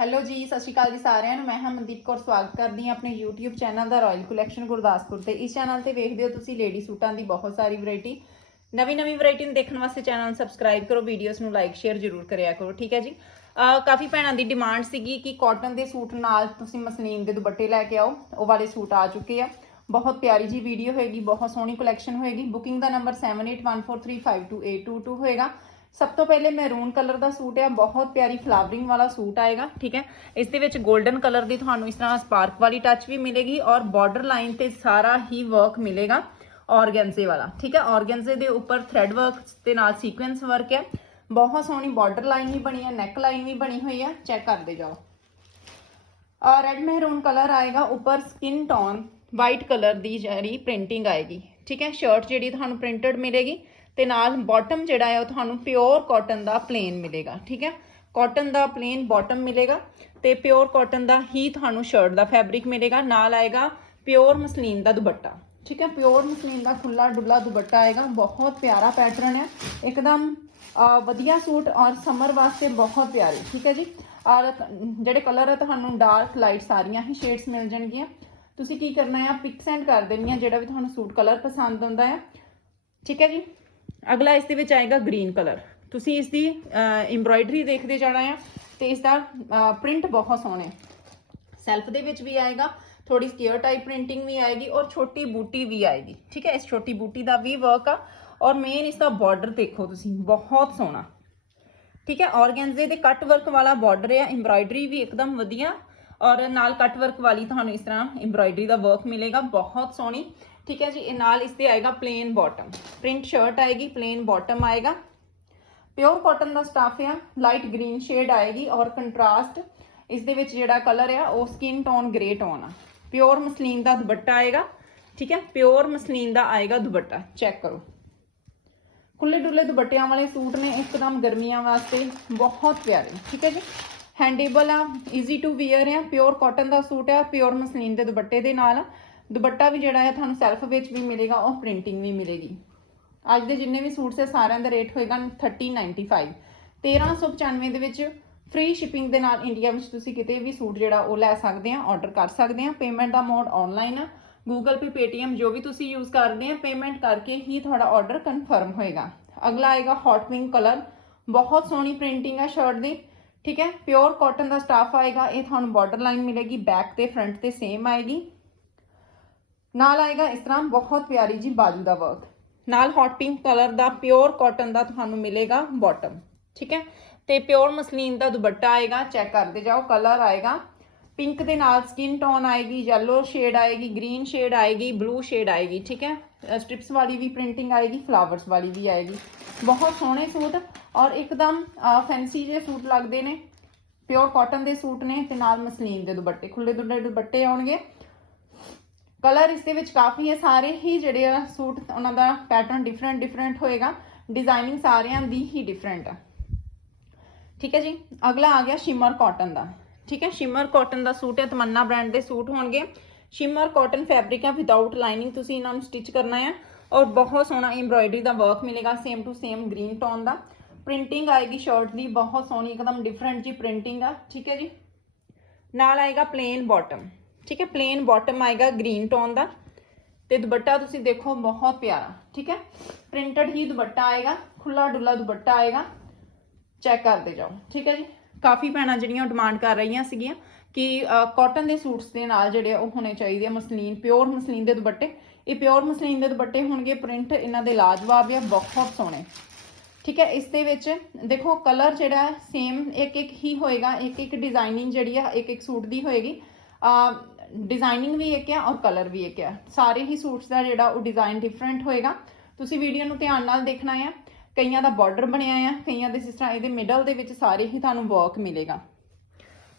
Hello ਜੀ, ਸਤਿ ਸ਼੍ਰੀ ਅਕਾਲ ਜੀ ਸਾਰਿਆਂ ਨੂੰ। ਮੈਂ ਹਮਨਦੀਪ ਕੌਰ, ਸਵਾਗਤ ਕਰਦੀ ਹਾਂ ਆਪਣੇ YouTube ਚੈਨਲ ਦਾ ਰਾਇਲ ਕਲੈਕਸ਼ਨ ਗੁਰਦਾਸਪੁਰ ਤੇ। ਇਸ ਚੈਨਲ ਤੇ ਵੇਖਦੇ ਹੋ ਤੁਸੀਂ ਲੇਡੀ ਸੂਟਾਂ ਦੀ ਬਹੁਤ ਸਾਰੀ ਵੈਰਾਈਟੀ ਨਵੀਂ ਨਵੀਂ ਵੈਰਾਈਟੀ ਨੂੰ ਦੇਖਣ ਵਾਸਤੇ ਚੈਨਲ ਨੂੰ ਸਬਸਕ੍ਰਾਈਬ ਕਰੋ ਵੀਡੀਓਜ਼ ਨੂੰ ਲਾਈਕ ਸ਼ੇਅਰ ਜ਼ਰੂਰ ਕਰਿਆ ਕਰੋ, ਠੀਕ ਹੈ ਜੀ? ਕਾਫੀ ਭੈਣਾਂ ਦੀ ਡਿਮਾਂਡ ਸੀਗੀ ਕਿ ਕਾਟਨ ਦੇ ਸੂਟ ਨਾਲ ਤੁਸੀਂ ਮਸਲੀਨ ਦੇ ਦੁਪੱਟੇ ਲੈ ਕੇ ਆਓ। ਉਹ ਵਾਲੇ ਸੂਟ ਆ ਚੁੱਕੇ ਆ। ਬਹੁਤ ਪਿਆਰੀ ਜੀ ਵੀਡੀਓ ਹੋਏਗੀ, ਬਹੁਤ ਸੋਹਣੀ ਕਲੈਕਸ਼ਨ ਹੋਏਗੀ। ਬੁਕਿੰਗ ਦਾ ਨੰਬਰ 7814352822 ਹੋਏਗਾ। ਸਭ ਤੋਂ ਪਹਿਲੇ ਮੈਰੂਨ ਕਲਰ ਦਾ ਸੂਟ ਹੈ, ਬਹੁਤ ਪਿਆਰੀ ਫਲਾਵਰਿੰਗ ਵਾਲਾ ਸੂਟ ਆਏਗਾ, ਠੀਕ ਹੈ। ਇਸ ਦੇ ਵਿੱਚ 골ਡਨ ਕਲਰ ਦੀ ਤੁਹਾਨੂੰ ਇਸ ਤਰ੍ਹਾਂ ਸਪਾਰਕ ਵਾਲੀ ਟੱਚ ਵੀ ਮਿਲੇਗੀ ਔਰ ਬਾਰਡਰ ਲਾਈਨ ਤੇ ਸਾਰਾ ਹੀ ਵਰਕ ਮਿਲੇਗਾ ਔਰਗੈਂਜ਼ੇ ਵਾਲਾ, ਠੀਕ ਹੈ। ਔਰਗੈਂਜ਼ੇ ਦੇ ਉੱਪਰ ਥ੍ਰੈਡ ਵਰਕ ਦੇ ਨਾਲ ਸੀਕੁਐਂਸ ਵਰਕ ਹੈ। ਬਹੁਤ ਸੋਹਣੀ ਬਾਰਡਰ ਲਾਈਨ ਵੀ ਬਣੀ ਹੈ ਨੈਕ ਲਾਈਨ ਵੀ ਬਣੀ ਹੋਈ ਹੈ ਚੈੱਕ ਕਰਦੇ ਜਾਓ। ਔਰ ਰੈਡ ਮਹਿਰੂਨ ਕਲਰ ਆਏਗਾ, ਉੱਪਰ ਸਕਿਨ ਟੋਨ ਵਾਈਟ ਕਲਰ ਦੀ ਜਿਹੜੀ ਪ੍ਰਿੰਟਿੰਗ ਆਏਗੀ, ਠੀਕ ਹੈ। ਸ਼ਰਟ ਜਿਹੜੀ ਤੁਹਾਨੂੰ ਪ੍ਰਿੰਟਡ ਮਿਲੇਗੀ ਤੇ ਨਾਲ ਬਾਟਮ ਜਿਹੜਾ ਹੈ ਉਹ ਤੁਹਾਨੂੰ ਪਿਓਰ ਕਾਟਨ ਦਾ ਪਲੇਨ ਮਿਲੇਗਾ, ਠੀਕ ਹੈ? ਕਾਟਨ ਦਾ ਪਲੇਨ ਬਾਟਮ ਮਿਲੇਗਾ ਤੇ ਪਿਓਰ ਕਾਟਨ ਦਾ ਹੀ ਤੁਹਾਨੂੰ ਸ਼ਰਟ ਦਾ ਫੈਬਰਿਕ ਮਿਲੇਗਾ, ਨਾਲ ਆਏਗਾ ਪਿਓਰ ਮਸਲੀਨ ਦਾ ਦੁਪੱਟਾ, ਠੀਕ ਹੈ? ਪਿਓਰ ਮਸਲੀਨ ਦਾ ਖੁੱਲਾ ਡੁੱਲਾ ਦੁਪੱਟਾ ਆਏਗਾ, ਬਹੁਤ ਪਿਆਰਾ ਪੈਟਰਨ ਹੈ। ਇੱਕਦਮ ਵਧੀਆ ਸੂਟ ਔਰ ਸਮਰ ਵਾਸਤੇ ਬਹੁਤ ਪਿਆਰੇ, ਠੀਕ ਹੈ ਜੀ? ਔਰ ਜਿਹੜੇ ਕਲਰ ਆ ਤੁਹਾਨੂੰ ਡਾਰਕ ਲਾਈਟ ਸਾਰੀਆਂ ਹੀ ਸ਼ੇਡਸ ਮਿਲ ਜਾਣਗੀਆਂ। ਤੁਸੀਂ ਕੀ ਕਰਨਾ ਹੈ ਪਿਕ ਸੈਂਡ ਕਰ ਦੇਣੀ ਹੈ ਜਿਹੜਾ ਵੀ ਤੁਹਾਨੂੰ ਸੂਟ ਕਲਰ ਪਸੰਦ ਆਉਂਦਾ ਹੈ ਠੀਕ ਹੈ ਜੀ? ਅਗਲਾ ਇਸ ਦੇ ਵਿੱਚ ਆਏਗਾ ਗ੍ਰੀਨ ਕਲਰ ਤੁਸੀਂ ਇਸ ਦੀ ਐਮਬ੍ਰਾਇਡਰੀ ਦੇਖਦੇ ਜਾਣਾ ਆ ਤੇ ਇਸ ਦਾ ਪ੍ਰਿੰਟ ਬਹੁਤ ਸੋਹਣਾ ਹੈ। ਸੈਲਫ ਦੇ ਵਿੱਚ ਵੀ ਆਏਗਾ ਥੋੜੀ ਸਕੇਅਰ ਟਾਈਪ ਪ੍ਰਿੰਟਿੰਗ ਵੀ ਆਏਗੀ ਔਰ ਛੋਟੀ ਬੂਟੀ ਵੀ ਆਏਗੀ। ਠੀਕ ਹੈ, ਇਸ ਛੋਟੀ ਬੂਟੀ ਦਾ ਵੀ ਵਰਕ ਆ ਔਰ ਮੇਨ ਇਸ ਦਾ ਬਾਰਡਰ ਦੇਖੋ ਤੁਸੀਂ, ਬਹੁਤ ਸੋਹਣਾ। ਠੀਕ ਹੈ ਔਰਗੈਂਜ਼ੇ ਦੇ ਕੱਟ ਵਰਕ ਵਾਲਾ ਬਾਰਡਰ ਹੈ ਐਮਬ੍ਰਾਇਡਰੀ ਵੀ ਇੱਕਦਮ ਵਧੀਆ ਔਰ ਨਾਲ ਕੱਟ ਵਰਕ ਵਾਲੀ ਤੁਹਾਨੂੰ ਇਸ ਤਰ੍ਹਾਂ ਐਮਬ੍ਰਾਇਡਰੀ ਦਾ ਵਰਕ ਮਿਲੇਗਾ, ਬਹੁਤ ਸੋਹਣੀ। ਠੀਕ ਹੈ ਜੀ, ਇਹ ਨਾਲ ਇਸ 'ਤੇ ਆਏਗਾ ਪਲੇਨ ਬਾਟਮ ਪ੍ਰਿੰਟ ਸ਼ਰਟ ਆਏਗੀ ਪਲੇਨ ਬਾਟਮ ਆਏਗਾ। ਪਿਓਰ ਕਾਟਨ ਦਾ ਸਟਾਫ ਆ ਲਾਈਟ ਗ੍ਰੀਨ ਸ਼ੇਡ ਆਏਗੀ ਔਰ ਕੰਟਰਾਸਟ ਇਸ ਦੇ ਵਿੱਚ ਜਿਹੜਾ ਕਲਰ ਆ, ਉਹ ਸਕਿਨ ਟੋਨ ਗ੍ਰੇ ਟੋਨ ਆ। ਪਿਓਰ ਮਸਲੀਨ ਦਾ ਦੁਪੱਟਾ ਆਏਗਾ, ਠੀਕ ਹੈ ਪਿਓਰ ਮਸਲੀਨ ਦਾ ਆਏਗਾ ਦੁਪੱਟਾ ਚੈੱਕ ਕਰੋ। ਖੁੱਲੇ ਡੁੱਲੇ ਦੁਪੱਟਿਆਂ ਵਾਲੇ ਸੂਟ ਨੇ ਇੱਕਦਮ ਗਰਮੀਆਂ ਵਾਸਤੇ, ਬਹੁਤ ਪਿਆਰੇ, ਠੀਕ ਹੈ ਜੀ। ਹੈਂਡੇਬਲ ਆ ਈਜ਼ੀ ਟੂ ਵੇਅਰ ਆ ਪਿਓਰ ਕਾਟਨ ਦਾ ਸੂਟ ਆ ਪਿਓਰ ਮਸਲੀਨ ਦੇ ਦੁਪੱਟੇ ਦੇ ਨਾਲ। ਦੁਪੱਟਾ ਵੀ ਜਿਹੜਾ ਹੈ ਤੁਹਾਨੂੰ ਸੈਲਫ ਵਿੱਚ ਵੀ ਮਿਲੇਗਾ ਔਰ ਪ੍ਰਿੰਟਿੰਗ ਵੀ ਮਿਲੇਗੀ। ਅੱਜ ਦੇ ਜਿੰਨੇ ਵੀ ਸੂਟਸ ਹੈ, ਸਾਰਿਆਂ ਦਾ ਰੇਟ ਹੋਏਗਾ 3095 1395 ਦੇ ਵਿੱਚ ਫ੍ਰੀ ਸ਼ਿਪਿੰਗ ਦੇ ਨਾਲ ਇੰਡੀਆ ਵਿੱਚ ਤੁਸੀਂ ਕਿਤੇ ਵੀ ਸੂਟ ਜਿਹੜਾ ਉਹ ਲੈ ਸਕਦੇ ਆ ਆਰਡਰ ਕਰ ਸਕਦੇ ਆ। ਪੇਮੈਂਟ ਦਾ ਮੋਡ ਆਨਲਾਈਨ ਆ। ਗੂਗਲ ਪੇ Paytm ਜੋ ਵੀ ਤੁਸੀਂ ਯੂਜ਼ ਕਰਦੇ ਆ ਪੇਮੈਂਟ ਕਰਕੇ ਹੀ ਤੁਹਾਡਾ ਆਰਡਰ ਕਨਫਰਮ ਹੋਏਗਾ। ਅਗਲਾ ਆਏਗਾ ਹੌਟ ਪਿੰਕ ਕਲਰ ਬਹੁਤ ਸੋਹਣੀ ਪ੍ਰਿੰਟਿੰਗ ਆ ਸ਼ਰਟ ਦੀ। ਠੀਕ ਹੈ? ਪਿਓਰ ਕਾਟਨ ਦਾ ਸਟਾਫ ਆਏਗਾ, ਇਹ ਤੁਹਾਨੂੰ ਬਾਰਡਰ ਲਾਈਨ ਮਿਲੇਗੀ ਬੈਕ ਤੇ ਫਰੰਟ ਤੇ ਸੇਮ ਆਏਗੀ। ਨਾਲ ਆਏਗਾ ਇਸ ਤਰ੍ਹਾਂ ਬਹੁਤ ਪਿਆਰੀ ਜੀ ਬਾਜੂ ਦਾ ਵਰਕ ਨਾਲ ਹੌਟ ਪਿੰਕ ਕਲਰ ਦਾ ਪਿਓਰ ਕਾਟਨ ਦਾ ਤੁਹਾਨੂੰ ਮਿਲੇਗਾ ਬਾਟਮ ਠੀਕ ਹੈ? ਤੇ ਪਿਓਰ ਮਸਲੀਨ ਦਾ ਦੁਪੱਟਾ ਆਏਗਾ ਚੈੱਕ ਕਰਦੇ ਜਾਓ ਕਲਰ ਆਏਗਾ। ਪਿੰਕ ਦੇ ਨਾਲ ਸਕਿਨ ਟੋਨ ਆਏਗੀ, yellow ਸ਼ੇਡ ਆਏਗੀ ਗ੍ਰੀਨ ਸ਼ੇਡ ਆਏਗੀ ਬਲੂ ਸ਼ੇਡ ਆਏਗੀ, ਠੀਕ ਹੈ? ਸਟ੍ਰਿਪਸ ਵਾਲੀ ਵੀ ਪ੍ਰਿੰਟਿੰਗ ਆਏਗੀ ਫਲਾਵਰਸ ਵਾਲੀ ਵੀ ਆਏਗੀ। ਬਹੁਤ ਸੋਹਣੇ ਸੂਟ ਔਰ ਇੱਕਦਮ ਫੈਂਸੀ ਜਿਹੇ ਸੂਟ ਲੱਗਦੇ ਨੇ। ਪਿਓਰ ਕਾਟਨ ਦੇ ਸੂਟ ਨੇ ਤੇ ਨਾਲ ਮਸਲੀਨ ਦੇ ਦੁਪੱਟੇ ਖੁੱਲੇ ਦੁੱਲੇ ਦੁਪੱਟੇ ਆਉਣਗੇ। ਕਲਰ ਇਸ ਦੇ ਵਿੱਚ ਕਾਫੀ ਹੈ। ਸਾਰੇ ਹੀ ਜਿਹੜੇ ਆ ਸੂਟ ਉਹਨਾਂ ਦਾ ਪੈਟਰਨ ਡਿਫਰੈਂਟ ਡਿਫਰੈਂਟ ਹੋਏਗਾ। ਡਿਜ਼ਾਈਨਿੰਗ ਸਾਰਿਆਂ ਦੀ ਹੀ ਡਿਫਰੈਂਟ ਆ। ਠੀਕ ਹੈ ਜੀ? ਅਗਲਾ ਆ ਗਿਆ ਸ਼ਿਮਰ ਕਾਟਨ ਦਾ। ਠੀਕ ਹੈ? ਸ਼ਿਮਰ ਕਾਟਨ ਦਾ ਸੂਟ ਹੈ। ਤਮੰਨਾ ਬ੍ਰਾਂਡ ਦੇ ਸੂਟ ਹੋਣਗੇ। ਸ਼ਿਮਰ ਕਾਟਨ ਫੈਬਰਿਕ ਹੈ ਵਿਦਆਊਟ ਲਾਈਨਿੰਗ ਤੁਸੀਂ ਇਹਨਾਂ ਨੂੰ ਸਟਿਚ ਕਰਨਾ ਹੈ। ਔਰ ਬਹੁਤ ਸੋਹਣਾ ਐਮਬ੍ਰਾਇਡਰੀ ਦਾ ਵਰਕ ਮਿਲੇਗਾ। Same to same green tone the. Printing ਆਏਗੀ ਸ਼ਰਟ ਦੀ। ਬਹੁਤ ਸੋਹਣੀ, ਇੱਕਦਮ ਡਿਫਰੈਂਟ ਜੀ ਪ੍ਰਿੰਟਿੰਗ ਆ। ਠੀਕ ਹੈ ਜੀ? ਨਾਲ ਆਏਗਾ ਪਲੇਨ ਬਾਟਮ ਠੀਕ ਹੈ ਪਲੇਨ ਬਾਟਮ ਆਏਗਾ ਗ੍ਰੀਨ ਟੋਨ ਦਾ ਤੇ ਦੁਪੱਟਾ ਤੁਸੀਂ ਦੇਖੋ ਬਹੁਤ ਪਿਆਰਾ, ਠੀਕ ਹੈ। ਪ੍ਰਿੰਟਡ ਹੀ ਦੁਪੱਟਾ ਆਏਗਾ ਖੁੱਲਾ ਡੁੱਲਾ ਦੁਪੱਟਾ ਆਏਗਾ ਚੈੱਕ ਕਰਦੇ ਜਾਓ, ਠੀਕ ਹੈ ਜੀ। ਕਾਫੀ ਭੈਣਾਂ ਜਿਹੜੀਆਂ ਡਿਮਾਂਡ ਕਰ ਰਹੀਆਂ ਸੀਗੀਆਂ ਕਿ ਕਾਟਨ ਦੇ ਸੂਟਸ ਦੇ ਨਾਲ ਜਿਹੜੇ ਉਹ ਹੋਣੇ ਚਾਹੀਦੇ ਆ, ਮਸਲੀਨ ਪਿਓਰ ਮਸਲੀਨ ਦੇ ਦੁਪੱਟੇ। ਇਹ ਪਿਓਰ ਮਸਲੀਨ ਦੇ ਦੁਪੱਟੇ ਹੋਣਗੇ ਪ੍ਰਿੰਟ ਇਹਨਾਂ ਦੇ ਲਾਜਵਾਬ ਆ, ਬਹੁਤ ਸੋਹਣੇ। ਠੀਕ ਹੈ, ਇਸ ਦੇ ਵਿੱਚ ਦੇਖੋ ਕਲਰ ਜਿਹੜਾ ਸੇਮ ਇੱਕ ਇੱਕ ਹੀ ਹੋਏਗਾ ਇੱਕ ਇੱਕ ਡਿਜ਼ਾਈਨਿੰਗ ਜਿਹੜੀ ਆ ਇੱਕ ਇੱਕ ਸੂਟ ਦੀ ਹੋਏਗੀ। ਡਿਜ਼ਾਈਨਿੰਗ ਵੀ ਇੱਕ ਹੈ ਔਰ ਕਲਰ ਵੀ ਇੱਕ ਆ। ਸਾਰੇ ਹੀ ਸੂਟਸ ਦਾ ਜਿਹੜਾ ਉਹ ਡਿਜ਼ਾਈਨ ਡਿਫਰੈਂਟ ਹੋਏਗਾ। ਤੁਸੀਂ ਵੀਡੀਓ ਨੂੰ ਧਿਆਨ ਨਾਲ ਦੇਖਣਾ ਆ। ਕਈਆਂ ਦਾ ਬਾਰਡਰ ਬਣਿਆ ਆ, ਕਈਆਂ ਦੇ ਜਿਸ ਤਰ੍ਹਾਂ ਇਹਦੇ ਮਿਡਲ ਦੇ ਵਿੱਚ ਸਾਰੇ ਹੀ ਤੁਹਾਨੂੰ ਵਰਕ ਮਿਲੇਗਾ।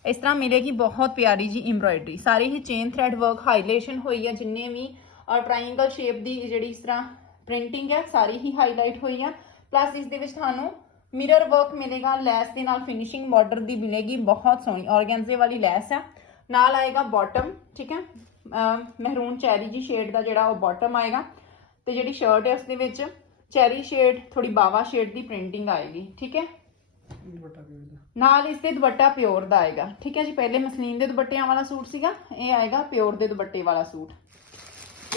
ਇਸ ਤਰ੍ਹਾਂ ਮਿਲੇਗੀ ਬਹੁਤ ਪਿਆਰੀ ਜੀ ਐਮਬ੍ਰਾਇਡਰੀ ਸਾਰੇ ਹੀ ਚੇਨ ਥ੍ਰੈਡ ਵਰਕ ਹਾਈਲਾਈਟੇਸ਼ਨ ਹੋਈ ਹੈ ਜਿੰਨੇ ਵੀ ਔਰ ਟ੍ਰਾਇੰਗਲ ਸ਼ੇਪ ਦੀ ਜਿਹੜੀ ਇਸ ਤਰ੍ਹਾਂ ਪ੍ਰਿੰਟਿੰਗ ਹੈ ਸਾਰੀ ਹੀ ਹਾਈਲਾਈਟ ਹੋਈ ਆ। ਪਲੱਸ ਇਸ ਦੇ ਵਿੱਚ ਤੁਹਾਨੂੰ ਮਿਰਰ ਵਰਕ ਮਿਲੇਗਾ। ਲੈਸ ਦੇ ਨਾਲ ਫਿਨਿਸ਼ਿੰਗ ਬਾਰਡਰ ਦੀ ਮਿਲੇਗੀ। ਬਹੁਤ ਸੋਹਣੀ, ਔਰਗੈਂਜ਼ੇ ਵਾਲੀ ਲੈਸ ਆ। ਨਾਲ ਆਏਗਾ ਬਾਟਮ ਠੀਕ ਹੈ? ਮਹਿਰੂਨ ਚੈਰੀ ਜੀ ਸ਼ੇਡ ਦਾ ਜਿਹੜਾ ਉਹ ਬਾਟਮ ਆਏਗਾ। ਤੇ ਜਿਹੜੀ ਸ਼ਰਟ ਹੈ ਉਸ ਦੇ ਵਿੱਚ ਚੈਰੀ ਸ਼ੇਡ ਥੋੜੀ ਬਾਵਾ ਸ਼ੇਡ ਦੀ ਪ੍ਰਿੰਟਿੰਗ ਆਏਗੀ ਠੀਕ ਹੈ? ਨਾਲ ਇਸ ਤੇ ਦੁਪੱਟਾ ਪਿਓਰ ਦਾ ਆਏਗਾ ਠੀਕ ਹੈ ਜੀ? ਪਹਿਲੇ ਮਸਲੀਨ ਦੇ ਦੁਪੱਟਿਆਂ ਵਾਲਾ ਸੂਟ ਸੀਗਾ ਇਹ ਆਏਗਾ ਪਿਓਰ ਦੇ ਦੁਪੱਟੇ ਵਾਲਾ ਸੂਟ।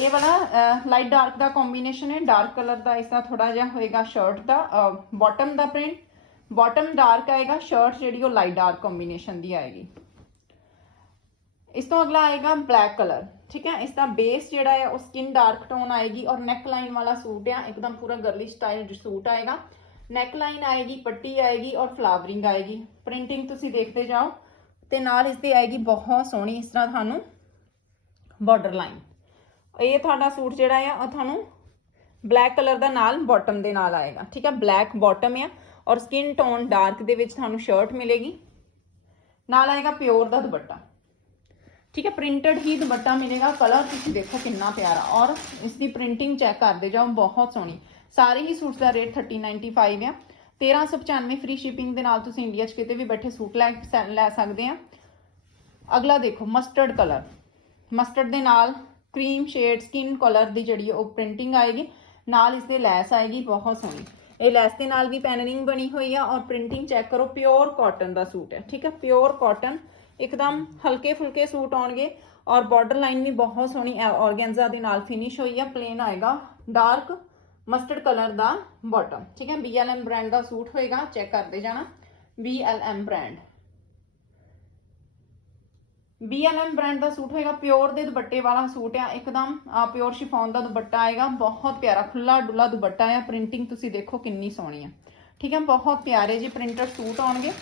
ਇਹ ਵਾਲਾ ਲਾਈਟ ਡਾਰਕ ਦਾ ਕੰਬੀਨੇਸ਼ਨ ਹੈ ਡਾਰਕ ਕਲਰ ਦਾ ਇਸ ਦਾ ਥੋੜਾ ਜਿਹਾ ਹੋਏਗਾ ਸ਼ਰਟ ਦਾ ਬਾਟਮ ਦਾ ਪ੍ਰਿੰਟ ਬਾਟਮ ਡਾਰਕ ਆਏਗਾ ਸ਼ਰਟ ਜਿਹੜੀ ਉਹ ਲਾਈਟ ਡਾਰਕ ਕੰਬੀਨੇਸ਼ਨ ਦੀ ਆਏਗੀ। ਇਸ ਤੋਂ ਅਗਲਾ ਆਏਗਾ ਬਲੈਕ ਕਲਰ ਠੀਕ ਹੈ? ਇਸ ਦਾ ਬੇਸ ਜਿਹੜਾ ਹੈ, ਉਹ ਸਕਿਨ ਡਾਰਕ ਟੋਨ ਆਏਗੀ ਔਰ ਨੈਕ ਲਾਈਨ ਵਾਲਾ ਸੂਟ ਆ, ਇੱਕਦਮ ਪੂਰਾ ਗਰਲੀ ਸਟਾਈਲ ਸੂਟ ਆਏਗਾ। ਨੈਕ ਲਾਈਨ ਆਏਗੀ, ਪੱਟੀ ਆਏਗੀ ਔਰ ਫਲਾਵਰਿੰਗ ਆਏਗੀ। ਪ੍ਰਿੰਟਿੰਗ ਤੁਸੀਂ ਦੇਖਦੇ ਜਾਓ ਤੇ ਨਾਲ ਇਸ ਦੀ ਆਏਗੀ ਬਹੁਤ ਸੋਹਣੀ ਇਸ ਤਰ੍ਹਾਂ ਤੁਹਾਨੂੰ ਬਾਰਡਰ ਲਾਈਨ ਇਹ ਤੁਹਾਡਾ ਸੂਟ ਜਿਹੜਾ ਆ, ਉਹ ਤੁਹਾਨੂੰ ਬਲੈਕ ਕਲਰ ਦਾ ਨਾਲ ਬਾਟਮ ਦੇ ਨਾਲ ਆਏਗਾ, ਠੀਕ ਹੈ? ਬਲੈਕ ਬਾਟਮ ਆ ਔਰ ਸਕਿਨ ਟੋਨ ਡਾਰਕ ਦੇ ਵਿੱਚ ਤੁਹਾਨੂੰ ਸ਼ਰਟ ਮਿਲੇਗੀ। ਨਾਲ ਆਏਗਾ ਪਿਓਰ ਦਾ ਦੁਪੱਟਾ। ਠੀਕ ਹੈ ਪ੍ਰਿੰਟਡ ਹੀ ਦੁਪੱਟਾ ਮਿਲੇਗਾ ਕਲਰ ਤੁਸੀਂ ਦੇਖੋ ਕਿੰਨਾ ਪਿਆਰਾ ਔਰ ਇਸ ਦੀ ਪ੍ਰਿੰਟਿੰਗ ਚੈੱਕ ਕਰਦੇ ਜਾਓ ਬਹੁਤ ਸੋਹਣੀ ਸਾਰੇ ਹੀ ਸੂਟਸ ਦਾ ਰੇਟ 3095 ਆ 1395 ਫ੍ਰੀ ਸ਼ਿਪਿੰਗ ਦੇ ਨਾਲ ਤੁਸੀਂ ਇੰਡੀਆ 'ਚ ਕਿਤੇ ਵੀ ਬੈਠੇ ਸੂਟ ਲੈ ਲੈ ਸਕਦੇ ਆ ਅਗਲਾ ਦੇਖੋ ਮਸਟਰਡ ਕਲਰ ਮਸਟਰਡ ਦੇ ਨਾਲ ਕਰੀਮ ਸ਼ੇਡ ਸਕਿਨ ਕਲਰ ਦੀ ਜਿਹੜੀ ਉਹ ਪ੍ਰਿੰਟਿੰਗ ਆਏਗੀ ਨਾਲ ਇਸ ਦੇ ਲੈਸ ਆਏਗੀ ਬਹੁਤ ਸੋਹਣੀ ਇਹ ਲੈਸ ਦੇ ਨਾਲ ਵੀ ਪੈਨਲਿੰਗ ਬਣੀ ਹੋਈ ਆ ਔਰ ਪ੍ਰਿੰਟਿੰਗ ਚੈੱਕ ਕਰੋ ਪਿਓਰ ਕਾਟਨ ਦਾ ਸੂਟ ਹੈ ਠੀਕ ਹੈ ਪਿਓਰ ਕਾਟਨ ਇੱਕਦਮ ਹਲਕੇ ਫੁਲਕੇ ਸੂਟ ਆਉਣਗੇ ਔਰ ਬਾਰਡਰ ਲਾਈਨ ਵੀ ਬਹੁਤ ਸੋਹਣੀ ਔਰਗੈਂਜ਼ਾ ਦੇ ਨਾਲ ਫਿਨਿਸ਼ ਹੋਈ ਆ ਪਲੇਨ ਆਏਗਾ। ਡਾਰਕ ਮਸਟਰਡ ਕਲਰ ਦਾ ਬਾਟਮ ਠੀਕ ਹੈ? BLM ਬ੍ਰਾਂਡ ਦਾ ਸੂਟ ਹੋਏਗਾ ਚੈੱਕ ਕਰਦੇ ਜਾਣਾ। BLM ਬ੍ਰਾਂਡ BLM ਬ੍ਰਾਂਡ ਦਾ ਸੂਟ ਹੋਏਗਾ ਪਿਓਰ ਦੇ ਦੁਪੱਟੇ ਵਾਲਾ ਸੂਟ ਆ, ਇੱਕਦਮ ਪਿਓਰ ਸ਼ਿਫੋਨ ਦਾ ਦੁਪੱਟਾ ਆਏਗਾ। ਬਹੁਤ ਪਿਆਰਾ ਖੁੱਲਾ ਡੁੱਲਾ ਦੁਪੱਟਾ ਆ। ਪ੍ਰਿੰਟਿੰਗ ਤੁਸੀਂ ਦੇਖੋ ਕਿੰਨੀ ਸੋਹਣੀ ਆ। ਠੀਕ ਹੈ? ਬਹੁਤ ਪਿਆਰੇ ਜੀ ਪ੍ਰਿੰਟਡ ਸੂਟ ਆਉਣਗੇ।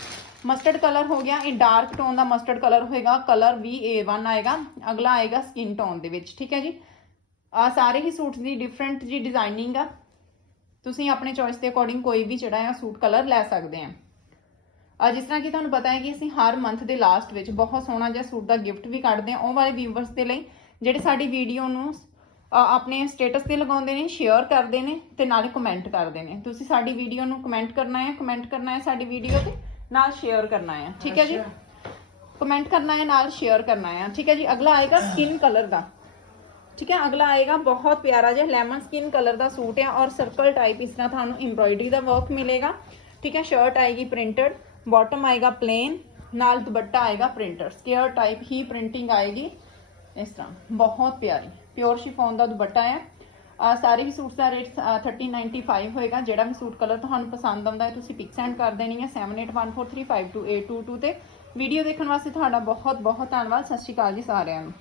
ਮਸਟਰਡ ਕਲਰ ਹੋ ਗਿਆ, ਇਹ ਡਾਰਕ ਟੋਨ ਦਾ ਮਸਟਰਡ ਕਲਰ ਹੋਏਗਾ ਕਲਰ ਵੀ A1 ਆਏਗਾ, ਅਗਲਾ ਆਏਗਾ ਸਕਿਨ ਟੋਨ ਦੇ ਵਿੱਚ, ਠੀਕ ਹੈ ਜੀ? ਆ ਸਾਰੇ ਹੀ ਸੂਟਸ ਦੀ ਡਿਫਰੈਂਟ ਜੀ ਡਿਜ਼ਾਈਨਿੰਗ ਆ। ਤੁਸੀਂ ਆਪਣੇ ਚੋਇਸ ਦੇ ਅਕੋਰਡਿੰਗ ਕੋਈ ਵੀ ਜਿਹੜਾ ਆ ਸੂਟ ਕਲਰ ਲੈ ਸਕਦੇ ਆ। ਆ ਜਿਸ ਤਰ੍ਹਾਂ ਕਿ ਤੁਹਾਨੂੰ ਪਤਾ ਹੈ ਕਿ ਅਸੀਂ ਹਰ ਮੰਥ ਦੇ ਲਾਸਟ ਵਿੱਚ ਬਹੁਤ ਸੋਹਣਾ ਜਿਹਾ ਸੂਟ ਦਾ ਗਿਫਟ ਵੀ ਕੱਢਦੇ ਆ, ਉਹ ਵਾਲੇ ਵੀਵਰਸ ਦੇ ਲਈ, ਜਿਹੜੇ ਸਾਡੀ ਵੀਡੀਓ ਨੂੰ ਆਪਣੇ ਸਟੇਟਸ ਤੇ ਲਗਾਉਂਦੇ ਨੇ ਸ਼ੇਅਰ ਕਰਦੇ ਨੇ ਤੇ ਨਾਲੇ ਕਮੈਂਟ ਕਰਦੇ ਨੇ। ਤੁਸੀਂ ਸਾਡੀ ਵੀਡੀਓ ਨੂੰ ਕਮੈਂਟ ਕਰਨਾ ਹੈ ਕਮੈਂਟ ਕਰਨਾ ਹੈ ਸਾਡੀ ਵੀਡੀਓ ਤੇ। ਨਾਲ ਸ਼ੇਅਰ ਕਰਨਾ ਹੈ ਠੀਕ ਹੈ ਜੀ? ਕਮੈਂਟ ਕਰਨਾ ਹੈ ਨਾਲ ਸ਼ੇਅਰ ਕਰਨਾ ਹੈ ਠੀਕ ਹੈ ਜੀ? ਅਗਲਾ ਆਏਗਾ ਸਕਿਨ ਕਲਰ ਦਾ। ਠੀਕ ਹੈ? ਅਗਲਾ ਆਏਗਾ ਬਹੁਤ ਪਿਆਰਾ ਜਿਹਾ ਲੈਮਨ ਸਕਿਨ ਕਲਰ ਦਾ ਸੂਟ ਹੈ ਔਰ ਸਰਕਲ ਟਾਈਪ ਇਸ ਤਰ੍ਹਾਂ ਤੁਹਾਨੂੰ ਐਮਬ੍ਰੋਇਡਰੀ ਦਾ ਵਰਕ ਮਿਲੇਗਾ। ਠੀਕ ਹੈ? ਸ਼ਰਟ ਆਏਗੀ ਪ੍ਰਿੰਟਡ ਬਾਟਮ ਆਏਗਾ ਪਲੇਨ ਨਾਲ ਦੁਪੱਟਾ ਆਏਗਾ ਪ੍ਰਿੰਟਡ ਸਕੇਅਰ ਟਾਈਪ ਹੀ ਪ੍ਰਿੰਟਿੰਗ ਆਏਗੀ। ਇਸ ਤਰ੍ਹਾਂ ਬਹੁਤ ਪਿਆਰੀ ਪਿਓਰ ਸ਼ਿਫੋਨ ਦਾ ਦੁਪੱਟਾ ਹੈ ਸਾਰੇ ਹੀ ਸੂਟਸ ਦਾ ਰੇਟ 3095 ਹੋਏਗਾ, ਜਿਹੜਾ ਵੀ ਸੂਟ ਕਲਰ ਤੁਹਾਨੂੰ ਪਸੰਦ ਆਉਂਦਾ ਹੈ, ਤੁਸੀਂ ਪਿਕ ਸੈਂਡ ਕਰ ਦੇਣੀ ਹੈ 7814352822 ਤੇ। ਵੀਡੀਓ ਦੇਖਣ ਵਾਸਤੇ ਤੁਹਾਡਾ ਬਹੁਤ ਬਹੁਤ ਧੰਨਵਾਦ, ਸਤਿ ਸ਼੍ਰੀ ਅਕਾਲ ਜੀ ਸਾਰਿਆਂ ਨੂੰ।